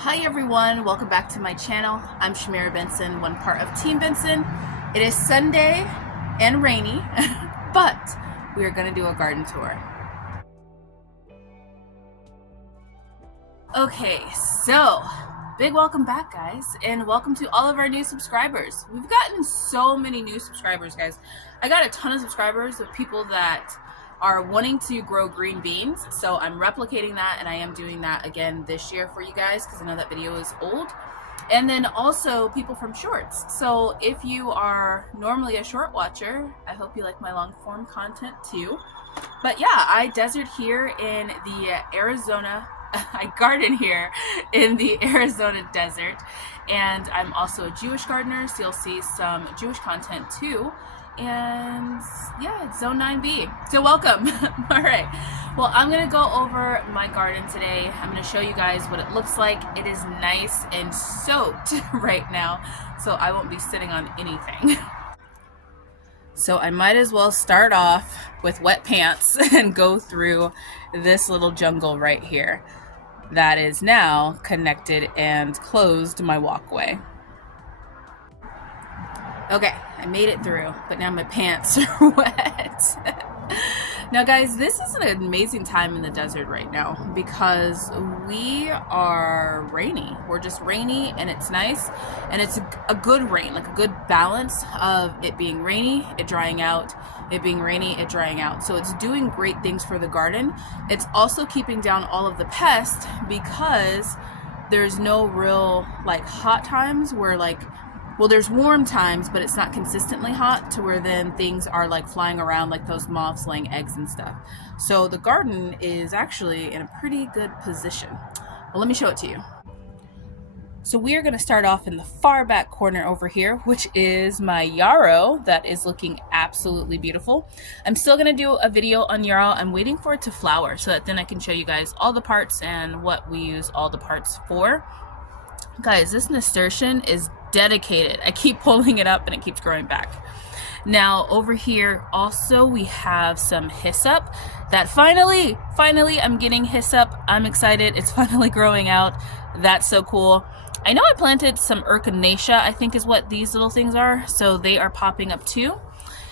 Hi everyone, welcome back to my channel. I'm Shamira Benson, one part of Team Benson. It is Sunday and rainy, but we are going to do a garden tour. Okay, so big welcome back guys, and welcome to all of our new subscribers. We've gotten so many new subscribers, guys. I got a ton of subscribers of people that are wanting to grow green beans, so I'm replicating that, and I am doing that again this year for you guys because I know that video is old. And then also people from shorts. So if you are normally a short watcher, I hope you like my long form content too. But yeah, I desert here in the Arizona, I garden here in the Arizona desert, and I'm also a Jewish gardener, so you'll see some Jewish content too. And yeah, it's Zone 9B. So welcome. All right. Well, I'm going to go over my garden today. I'm going to show you guys what it looks like. It is nice and soaked right now, so I won't be sitting on anything. So I might as well start off with wet pants and go through this little jungle right here that is now connected and closed my walkway. Okay, I made it through, but now my pants are wet. Now guys, this is an amazing time in the desert right now because we are rainy. We're just rainy and it's nice, and it's a good rain, like a good balance of it being rainy, it drying out, it being rainy, it drying out. So it's doing great things for the garden. It's also keeping down all of the pests because there's no real like hot times where well, there's warm times, but it's not consistently hot to where then things are like flying around like those moths laying eggs and stuff. So the garden is actually in a pretty good position. Well, let me show it to you. So we are going to start off in the far back corner over here, which is my yarrow that is looking absolutely beautiful. I'm still going to do a video on yarrow. I'm waiting for it to flower so that then I can show you guys all the parts and what we use all the parts for. Guys, this nasturtium is dedicated. I keep pulling it up and it keeps growing back. Now over here also we have some hyssop that finally I'm getting hyssop. I'm excited. It's finally growing out. That's so cool. I know I planted some echinacea, I think is what these little things are, so they are popping up too.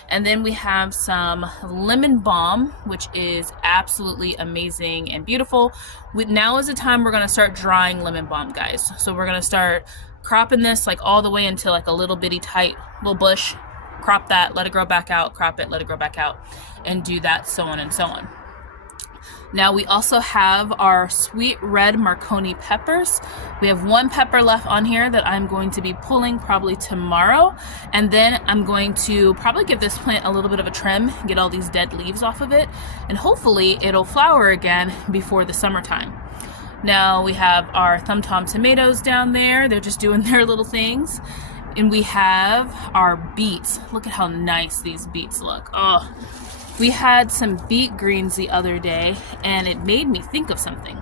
And then we have some lemon balm, which is absolutely amazing and beautiful. Now is the time we're going to start drying lemon balm, guys. So we're going to start cropping this like all the way into like a little bitty tight little bush. Crop that, let it grow back out, crop it, let it grow back out, and do that, so on and so on. Now we also have our sweet red Marconi peppers. We have one pepper left on here that I'm going to be pulling probably tomorrow. And then I'm going to probably give this plant a little bit of a trim, get all these dead leaves off of it, and hopefully it'll flower again before the summertime. Now we have our Thumb Tom tomatoes down there. They're just doing their little things. And we have our beets. Look at how nice these beets look. Oh. We had some beet greens the other day, and it made me think of something.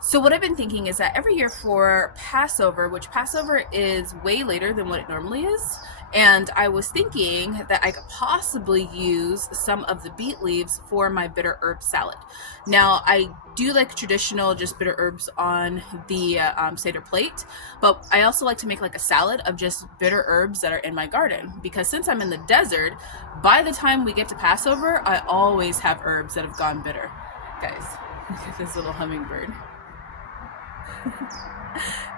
So what I've been thinking is that every year for Passover, which Passover is way later than what it normally is, and I was thinking that I could possibly use some of the beet leaves for my bitter herb salad. Now, I do like traditional just bitter herbs on the Seder plate, but I also like to make like a salad of just bitter herbs that are in my garden, because since I'm in the desert, by the time we get to Passover, I always have herbs that have gone bitter. Guys, look at this little hummingbird.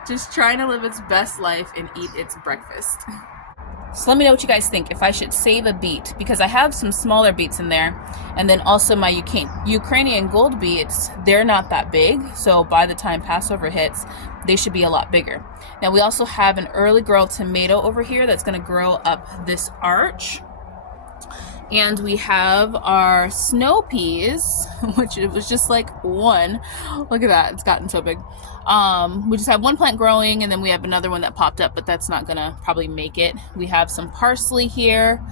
Just trying to live its best life and eat its breakfast. So let me know what you guys think, if I should save a beet, because I have some smaller beets in there, and then also my Ukrainian gold beets, they're not that big, so by the time Passover hits, they should be a lot bigger. Now we also have an early girl tomato over here that's going to grow up this arch. And we have our snow peas, which it was just like one. Look at that, it's gotten so big. We just have one plant growing, and then we have another one that popped up, but that's not gonna probably make it. We have some parsley here.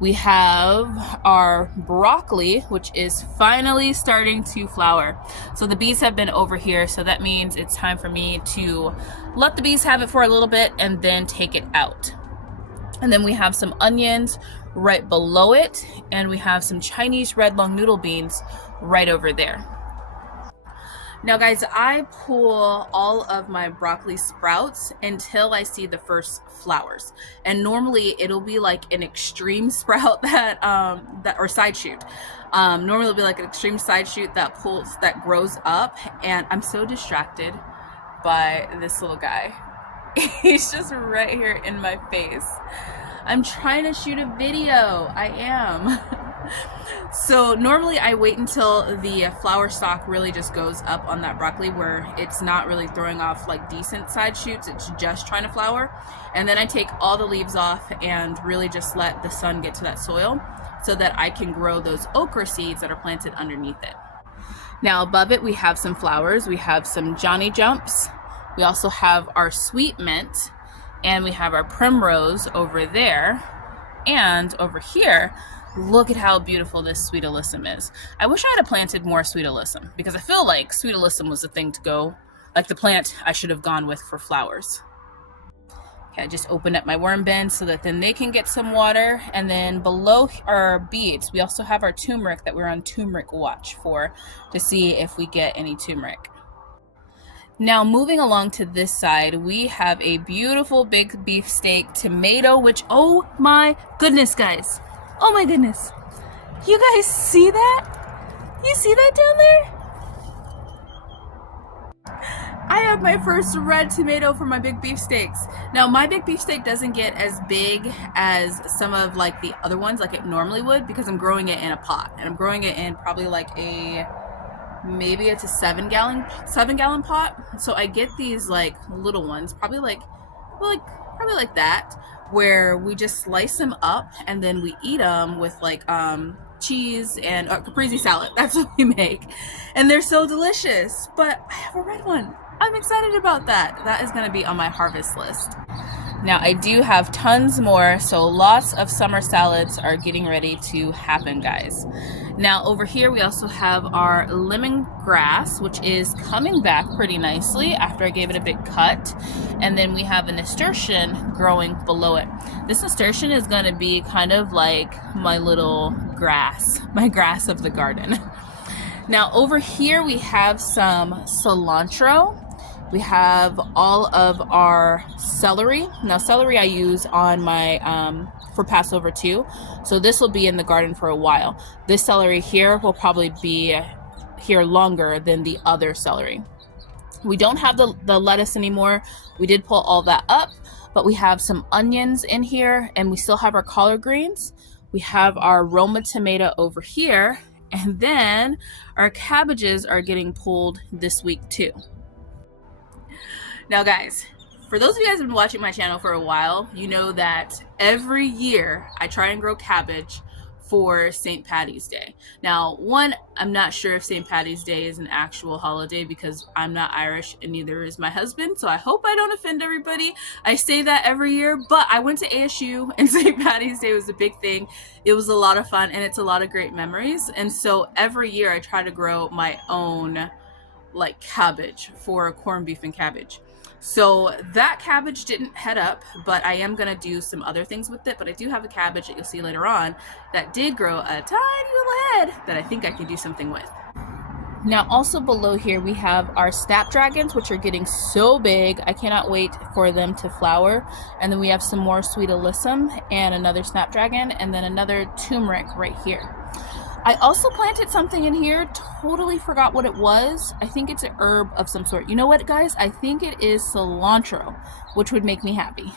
We have our broccoli, which is finally starting to flower. So the bees have been over here, so that means it's time for me to let the bees have it for a little bit and then take it out. And then we have some onions right below it, and we have some Chinese red long noodle beans right over there. Now guys, I pull all of my broccoli sprouts until I see the first flowers. And normally it'll be like an extreme sprout or side shoot. Normally it'll be like an extreme side shoot that grows up, and I'm so distracted by this little guy. He's just right here in my face. I'm trying to shoot a video. I am. So normally I wait until the flower stalk really just goes up on that broccoli, where it's not really throwing off like decent side shoots, it's just trying to flower. And then I take all the leaves off and really just let the sun get to that soil so that I can grow those okra seeds that are planted underneath it. Now above it we have some flowers. We have some Johnny Jumps. We also have our sweet mint, and we have our primrose over there. And over here, look at how beautiful this sweet alyssum is. I wish I had planted more sweet alyssum, because I feel like sweet alyssum was the thing to go, like the plant I should have gone with for flowers. Okay, I just opened up my worm bin so that then they can get some water. And then below our beets, we also have our turmeric that we're on turmeric watch for, to see if we get any turmeric. Now moving along to this side, we have a beautiful big beefsteak tomato, which, oh my goodness guys, oh my goodness, you guys see that? You see that down there? I have my first red tomato for my big beefsteaks. Now my big beefsteak doesn't get as big as some of like the other ones like it normally would, because I'm growing it in a pot, and I'm growing it in probably like maybe it's a 7-gallon pot. So I get these like little ones, probably like that, where we just slice them up and then we eat them with like cheese and caprese salad. That's what we make, and they're so delicious. But I have a red one. I'm excited about that. That is going to be on my harvest list. Now I do have tons more, so lots of summer salads are getting ready to happen, guys. Now over here we also have our lemongrass, which is coming back pretty nicely after I gave it a big cut. And then we have a nasturtium growing below it. This nasturtium is going to be kind of like my little grass, my grass of the garden. Now over here we have some cilantro. We have all of our celery. Now celery I use on my for Passover too, so this will be in the garden for a while. This celery here will probably be here longer than the other celery. We don't have the lettuce anymore. We did pull all that up, but we have some onions in here, and we still have our collard greens. We have our Roma tomato over here, and then our cabbages are getting pulled this week too. Now guys, for those of you guys who have been watching my channel for a while, you know that every year I try and grow cabbage for St. Patty's Day. Now, one, I'm not sure if St. Patty's Day is an actual holiday, because I'm not Irish and neither is my husband, so I hope I don't offend everybody. I say that every year, but I went to ASU and St. Patty's Day was a big thing. It was a lot of fun, and it's a lot of great memories. And so every year I try to grow my own like cabbage for corned beef and cabbage. So that cabbage didn't head up, but I am going to do some other things with it. But I do have a cabbage that you'll see later on that did grow a tiny little head that I think I can do something with. Now also below here we have our snapdragons, which are getting so big. I cannot wait for them to flower. And then we have some more sweet alyssum and another snapdragon, and then another turmeric right here. I also planted something in here, totally forgot what it was. I think it's an herb of some sort. You know what, guys? I think it is cilantro, which would make me happy.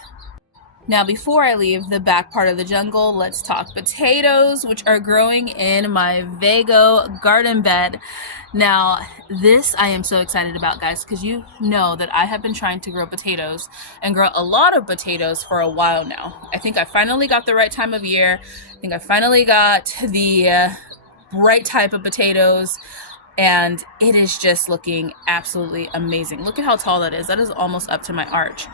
Now, before I leave the back part of the jungle, let's talk potatoes, which are growing in my Vego garden bed. Now, this I am so excited about, guys, because you know that I have been trying to grow potatoes and grow a lot of potatoes for a while now. I think I finally got the right time of year. I think I finally got the right type of potatoes, and it is just looking absolutely amazing. Look at how tall that is. That is almost up to my arch.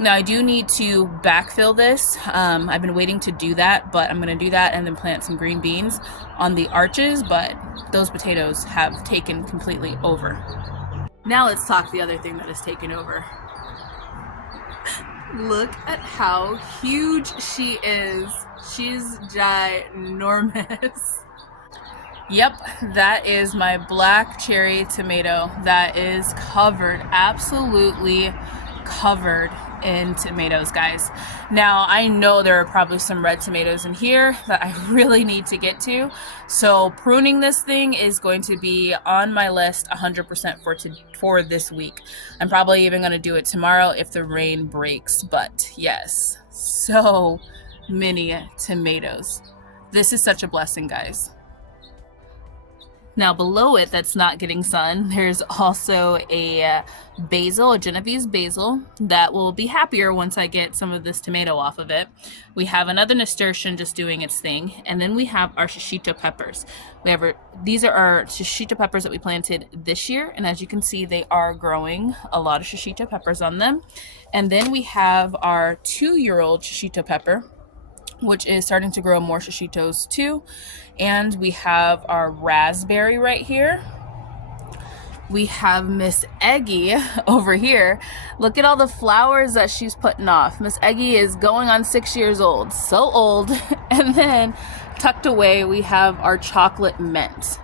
Now I do need to backfill this. I've been waiting to do that, but I'm going to do that and then plant some green beans on the arches, but those potatoes have taken completely over. Now let's talk the other thing that has taken over. Look at how huge she is. She's ginormous. Yep, that is my black cherry tomato that is covered, absolutely covered in tomatoes, guys. Now, I know there are probably some red tomatoes in here that I really need to get to. So pruning this thing is going to be on my list 100% for this week. I'm probably even going to do it tomorrow if the rain breaks. But yes, so many tomatoes. This is such a blessing, guys. Now below it that's not getting sun, there's also a basil, a Genovese basil, that will be happier once I get some of this tomato off of it. We have another nasturtium just doing its thing, and then we have our shishito peppers. These are our shishito peppers that we planted this year, and as you can see, they are growing a lot of shishito peppers on them. And then we have our 2-year-old shishito pepper, which is starting to grow more shishitos too. And we have our raspberry right here. We have Miss Eggy over here. Look at all the flowers that she's putting off. Miss Eggy is going on 6 years old, so old. And then tucked away, we have our chocolate mint.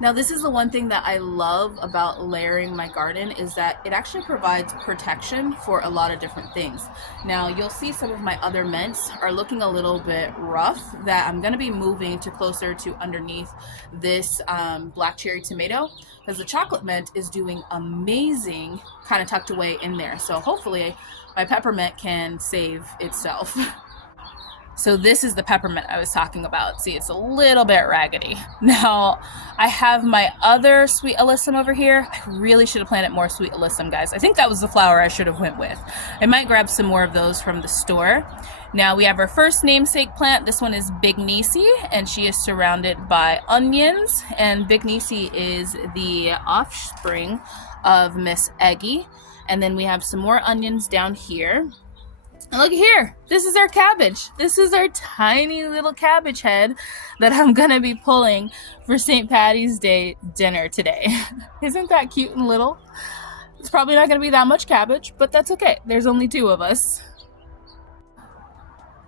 Now this is the one thing that I love about layering my garden, is that it actually provides protection for a lot of different things. Now you'll see some of my other mints are looking a little bit rough, that I'm going to be moving to closer to underneath this black cherry tomato, because the chocolate mint is doing amazing kind of tucked away in there. So hopefully my peppermint can save itself. So this is the peppermint I was talking about. See, it's a little bit raggedy. Now, I have my other sweet alyssum over here. I really should have planted more sweet alyssum, guys. I think that was the flower I should have went with. I might grab some more of those from the store. Now, we have our first namesake plant. This one is Big Nisi, and she is surrounded by onions. And Big Nisi is the offspring of Miss Eggy. And then we have some more onions down here. And look here, this is our cabbage. This is our tiny little cabbage head that I'm gonna be pulling for St. Patty's Day dinner today. Isn't that cute and little? It's probably not gonna be that much cabbage, but that's okay. There's only 2 of us.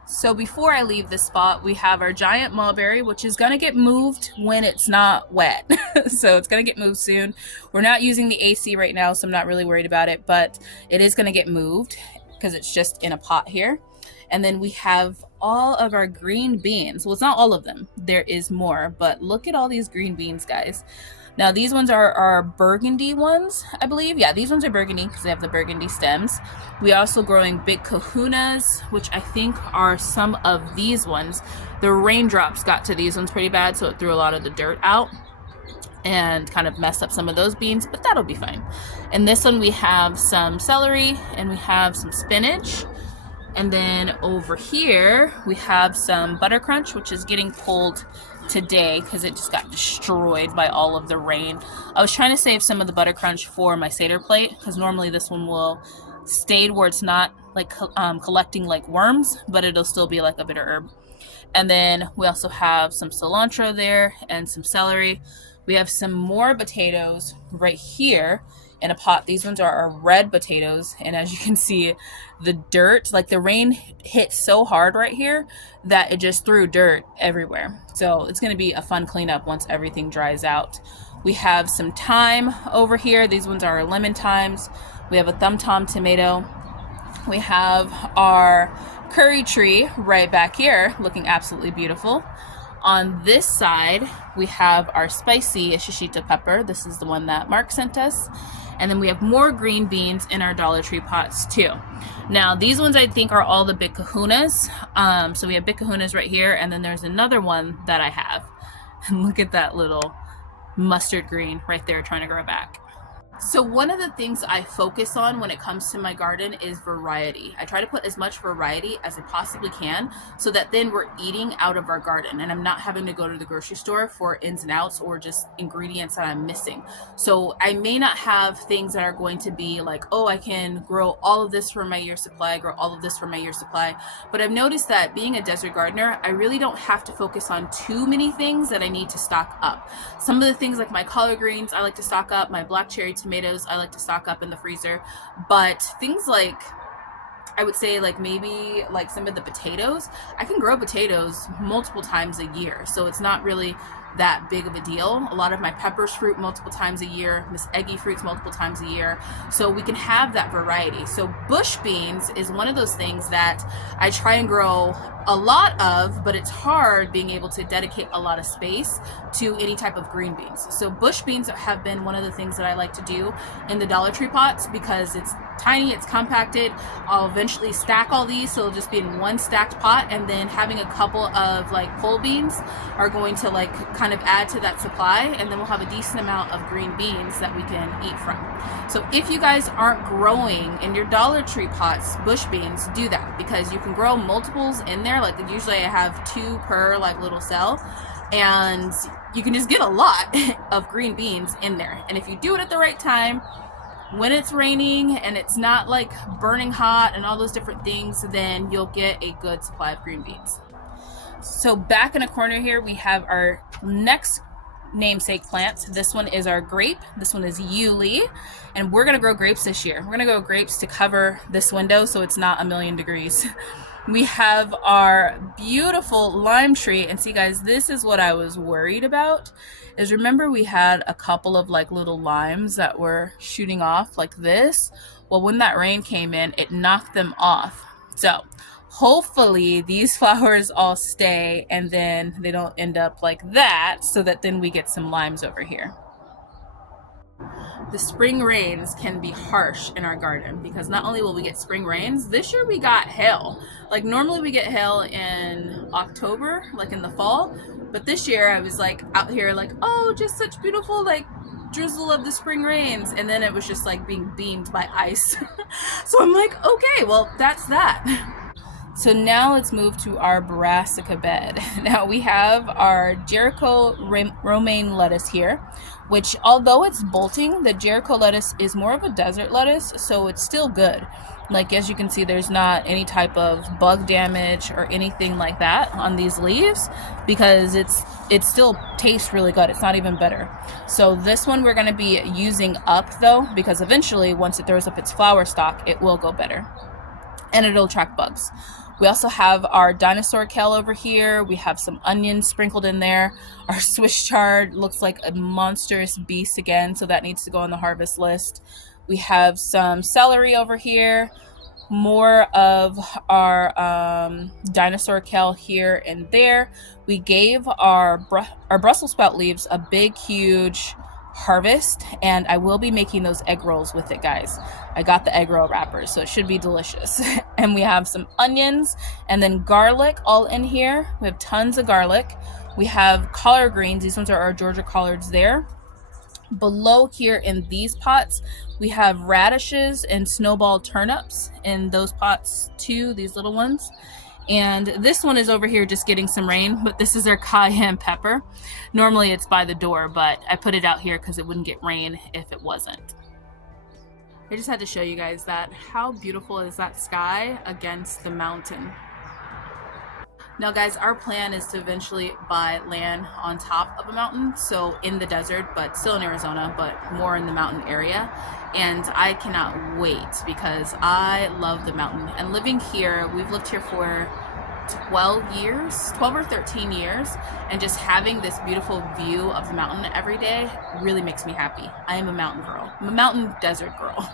So before I leave this spot, we have our giant mulberry, which is gonna get moved when it's not wet. So it's gonna get moved soon. We're not using the AC right now, so I'm not really worried about it, but it is gonna get moved, because it's just in a pot here. And then we have all of our green beans. Well, it's not all of them. There is more, but look at all these green beans, guys. Now, these ones are our burgundy ones, I believe. Yeah, these ones are burgundy because they have the burgundy stems. We also growing big kahunas, which I think are some of these ones. The raindrops got to these ones pretty bad, so it threw a lot of the dirt out and kind of mess up some of those beans, but that'll be fine. And this one we have some celery and we have some spinach. And then over here we have some butter crunch, which is getting pulled today because it just got destroyed by all of the rain. I was trying to save some of the butter crunch for my Seder plate, because normally this one will stay where it's not like collecting like worms, but it'll still be like a bitter herb. And then we also have some cilantro there and some celery. We have some more potatoes right here in a pot. These ones are our red potatoes. And as you can see, the dirt, like the rain hit so hard right here that it just threw dirt everywhere. So it's going to be a fun cleanup once everything dries out. We have some thyme over here. These ones are our lemon thymes. We have a thumb tom tomato. We have our curry tree right back here looking absolutely beautiful. On this side, we have our spicy shishito pepper. This is the one that Mark sent us. And then we have more green beans in our Dollar Tree pots too. Now, these ones I think are all the big kahunas. So we have big kahunas right here, and then there's another one that I have. And look at that little mustard green right there trying to grow back. So one of the things I focus on when it comes to my garden is variety. I try to put as much variety as I possibly can, so that then we're eating out of our garden and I'm not having to go to the grocery store for ins and outs or just ingredients that I'm missing. So I may not have things that are going to be like, oh, I can grow all of this for my year's supply, grow all of this for my year's supply. But I've noticed that being a desert gardener, I really don't have to focus on too many things that I need to stock up. Some of the things like my collard greens, I like to stock up. My black cherry tomatoes, I like to stock up in the freezer. But things like I would say like maybe like some of the potatoes. I can grow potatoes multiple times a year, so it's not really that big of a deal. A lot of my peppers fruit multiple times a year, Miss Eggy fruits multiple times a year, so we can have that variety. So bush beans is one of those things that I try and grow a lot of, but it's hard being able to dedicate a lot of space to any type of green beans. So bush beans have been one of the things that I like to do in the Dollar Tree pots because it's tiny, it's compacted. I'll eventually stack all these, so it'll just be in one stacked pot, and then having a couple of like pole beans are going to like kind of add to that supply, and then we'll have a decent amount of green beans that we can eat from. So if you guys aren't growing in your Dollar Tree pots bush beans, do that, because you can grow multiples in there. Like usually I have 2 per like little cell, and you can just get a lot of green beans in there. And if you do it at the right time, when it's raining and it's not like burning hot and all those different things, then you'll get a good supply of green beans. So back in a corner here, we have our next namesake plant. This one is our grape. This one is Yuli, and we're gonna grow grapes this year. We're gonna grow grapes to cover this window so it's not 1,000,000 degrees. We have our beautiful lime tree, and see guys, this is what I was worried about, is remember we had a couple of like little limes that were shooting off like this? Well, when that rain came in, it knocked them off. So hopefully these flowers all stay and then they don't end up like that, so that then we get some limes over here. The spring rains can be harsh in our garden because not only will we get spring rains, this year we got hail. Like normally we get hail in October, like in the fall, but this year I was like out here like, oh, just such beautiful like drizzle of the spring rains, and then it was just like being beamed by ice. So I'm like, okay, well that's that. So now let's move to our brassica bed. Now we have our Jericho romaine lettuce here, which although it's bolting, the Jericho lettuce is more of a desert lettuce, so it's still good. Like as you can see, there's not any type of bug damage or anything like that on these leaves because it still tastes really good. It's not even bitter. So this one we're gonna be using up though, because eventually once it throws up its flower stalk, it will go better and it'll attract bugs. We also have our dinosaur kale over here. We have some onions sprinkled in there. Our Swiss chard looks like a monstrous beast again, so that needs to go on the harvest list. We have some celery over here. More of our dinosaur kale here and there. We gave our Brussels sprout leaves a big, huge harvest, and I will be making those egg rolls with it, guys. I got the egg roll wrappers, so it should be delicious. And we have some onions and then garlic all in here. We have tons of garlic. We have collard greens. These ones are our Georgia collards there. Below here in these pots, we have radishes and snowball turnips in those pots too, these little ones. And this one is over here just getting some rain, but this is our cayenne pepper. Normally it's by the door, but I put it out here because it wouldn't get rain if it wasn't. I just had to show you guys that. How beautiful is that sky against the mountain? Now guys, our plan is to eventually buy land on top of a mountain, so in the desert, but still in Arizona, but more in the mountain area. And I cannot wait because I love the mountain. And living here, we've lived here for 12 or 13 years, and just having this beautiful view of the mountain every day really makes me happy. I am a mountain girl. I'm a mountain desert girl.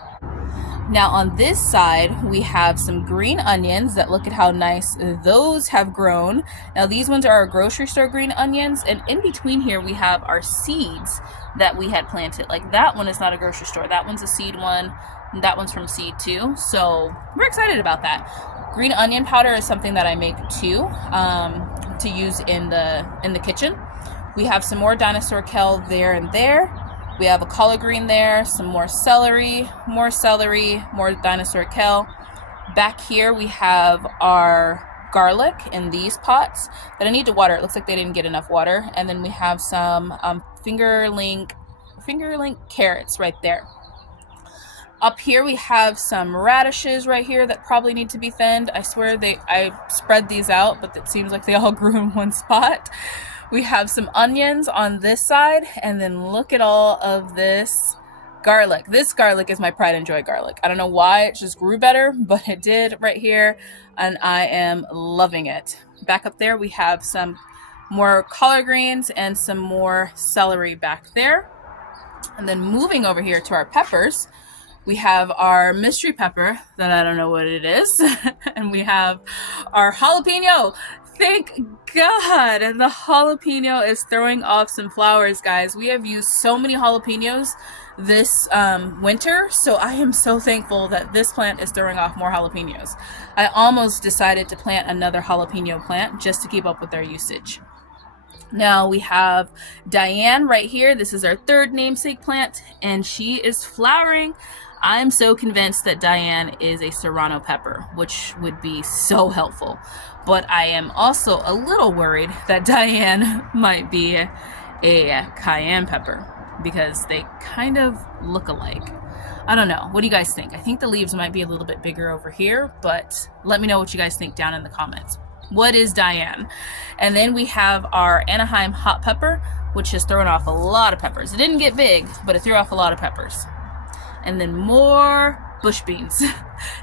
Now on this side, we have some green onions that look at how nice those have grown. Now these ones are our grocery store green onions, and in between here we have our seeds that we had planted. Like that one is not a grocery store, that one's a seed one, and that one's from seed too. So we're excited about that. Green onion powder is something that I make too, to use in the kitchen. We have some more dinosaur kale there and there. We have a collard green there, some more celery, more dinosaur kale. Back here we have our garlic in these pots that I need to water. It looks like they didn't get enough water. And then we have some fingerling carrots right there. Up here we have some radishes right here that probably need to be thinned. I swear I spread these out, but it seems like they all grew in one spot. We have some onions on this side, and then look at all of this Garlic. This garlic is my pride and joy garlic. I don't know why it just grew better, but it did right here, and I am loving it. Back up there, we have some more collard greens and some more celery back there. And then moving over here to our peppers, we have our mystery pepper that I don't know what it is. And we have our jalapeno. Thank God the jalapeno is throwing off some flowers, guys. We have used so many jalapenos this winter, so I am so thankful that this plant is throwing off more jalapenos. I almost decided to plant another jalapeno plant just to keep up with their usage. Now we have Diane right here. This is our third namesake plant, and she is flowering. I'm so convinced that Diane is a serrano pepper, which would be so helpful. But I am also a little worried that Diane might be a cayenne pepper because they kind of look alike. I don't know. What do you guys think? I think the leaves might be a little bit bigger over here, but let me know what you guys think down in the comments. What is Diane? And then we have our Anaheim hot pepper, which has thrown off a lot of peppers. It didn't get big, but it threw off a lot of peppers. And then more bush beans.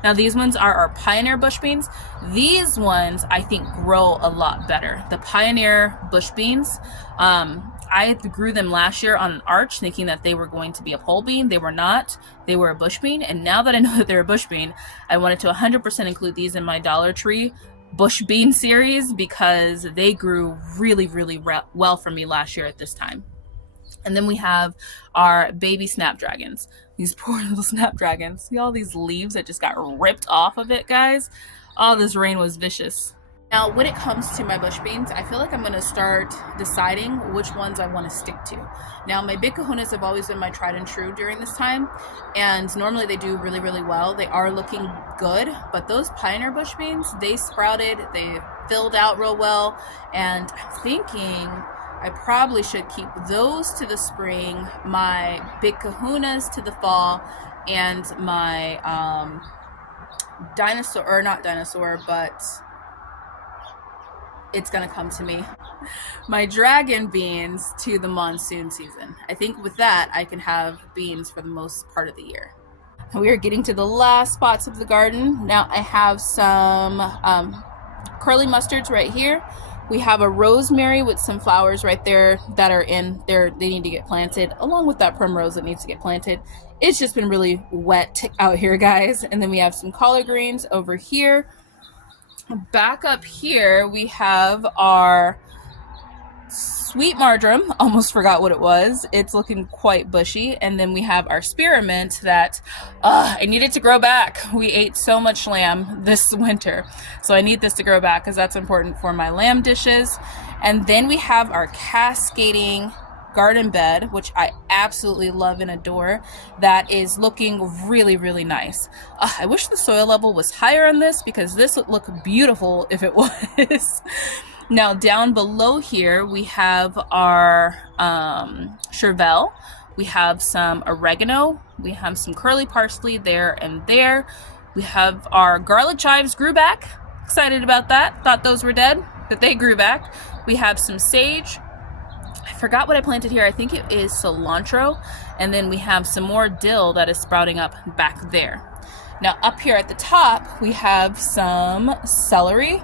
Now these ones are our Pioneer bush beans. These ones I think grow a lot better. The Pioneer bush beans, I grew them last year on an arch thinking that they were going to be a pole bean. They were not. They were a bush bean. And now that I know that they're a bush bean, I wanted to 100% include these in my Dollar Tree bush bean series because they grew really, really well for me last year at this time. And then we have our baby snapdragons. These poor little snapdragons. See all these leaves that just got ripped off of it, guys? Oh, this rain was vicious. Now, when it comes to my bush beans, I feel like I'm going to start deciding which ones I want to stick to. Now, my big kahunas have always been my tried and true during this time, and normally they do really, really well. They are looking good, but those Pioneer bush beans, they sprouted, they filled out real well, and I'm thinking I probably should keep those to the spring, my big kahunas to the fall, and my it's gonna come to me, my dragon beans to the monsoon season. I think with that I can have beans for the most part of the year. We are getting to the last spots of the garden. Now I have some curly mustards right here. We have a rosemary with some flowers right there that are in there. They need to get planted along with that primrose that needs to get planted. It's just been really wet out here, guys. And then we have some collard greens over here. Back up here, we have our sweet marjoram. Almost forgot what it was. It's looking quite bushy. And then we have our spearmint that I need it to grow back. We ate so much lamb this winter, so I need this to grow back because that's important for my lamb dishes. And then we have our cascading garden bed, which I absolutely love and adore. That is looking really, really nice. I wish the soil level was higher on this because this would look beautiful if it was. Now down below here we have our chervil, we have some oregano, we have some curly parsley there and there. We have our garlic chives grew back. Excited about that. Thought those were dead, but they grew back. We have some sage. I forgot what I planted here. I think it is cilantro. And then we have some more dill that is sprouting up back there. Now up here at the top, we have some celery.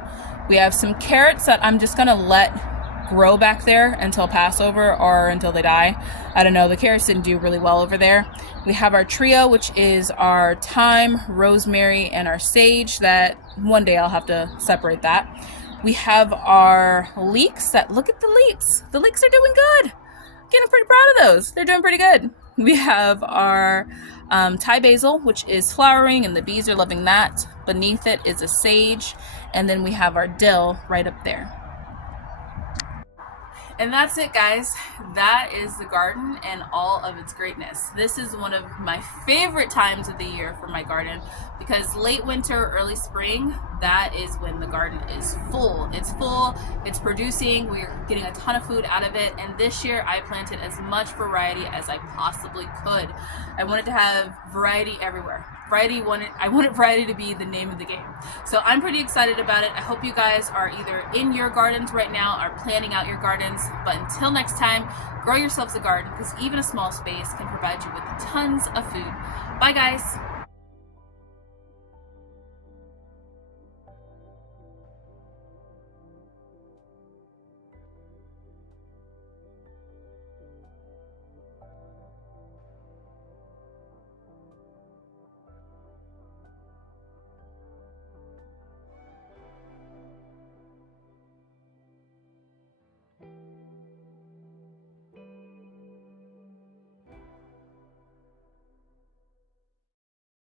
We have some carrots that I'm just gonna let grow back there until Passover or until they die. I don't know, the carrots didn't do really well over there. We have our trio, which is our thyme, rosemary, and our sage that one day I'll have to separate that. We have our leeks that, look at the leeks. The leeks are doing good. Again, I'm pretty proud of those. They're doing pretty good. We have our Thai basil, which is flowering and the bees are loving that. Beneath it is a sage. And then we have our dill right up there. And that's it, guys. That is the garden and all of its greatness. This is one of my favorite times of the year for my garden because late winter, early spring, that is when the garden is full. It's full, it's producing, we're getting a ton of food out of it. And this year I planted as much variety as I possibly could. I wanted to have variety everywhere. I wanted variety to be the name of the game. So I'm pretty excited about it. I hope you guys are either in your gardens right now or planning out your gardens. But until next time, grow yourselves a garden, because even a small space can provide you with tons of food. Bye guys.